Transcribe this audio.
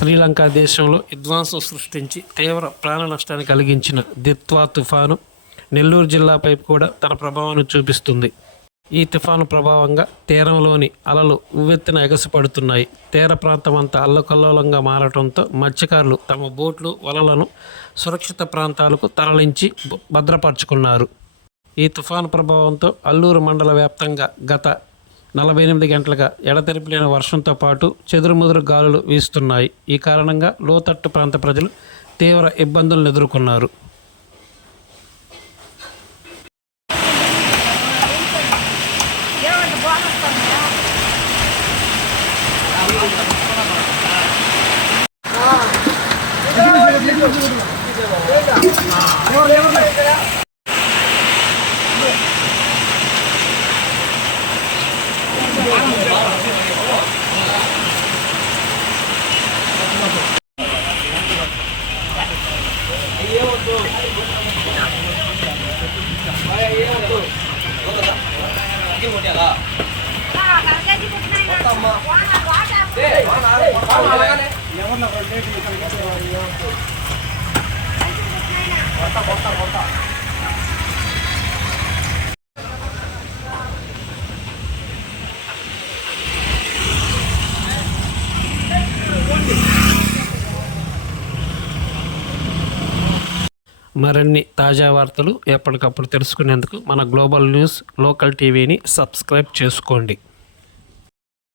శ్రీలంక దేశంలో విధ్వంసం సృష్టించి తీవ్ర ప్రాణ నష్టాన్ని కలిగించిన దిత్వా తుఫాను నెల్లూరు జిల్లాపై కూడా తన ప్రభావాన్ని చూపిస్తుంది. ఈ తుఫాను ప్రభావంగా తీరంలోని అలలు ఉవ్వెత్తున ఎగసిపడుతున్నాయి. తీర ప్రాంతం అంతా అల్లకల్లోలంగా మారటంతో మత్స్యకారులు తమ బోట్లు, వలలను సురక్షిత ప్రాంతాలకు తరలించి భద్రపరుచుకున్నారు. ఈ తుఫాను ప్రభావంతో అల్లూరు మండల వ్యాప్తంగా గత 48 గంటలుగా ఎడతెరిపిలేని వర్షంతో పాటు చెదురుముదురు గాలులు వీస్తున్నాయి. ఈ కారణంగా లోతట్టు ప్రాంత ప్రజలు తీవ్ర ఇబ్బందులను ఎదుర్కొన్నారు. మరిన్ని తాజా వార్తలు ఎప్పటికప్పుడు తెలుసుకునేందుకు మన గ్లోబల్ న్యూస్ లోకల్ టీవీని సబ్స్క్రైబ్ చేసుకోండి.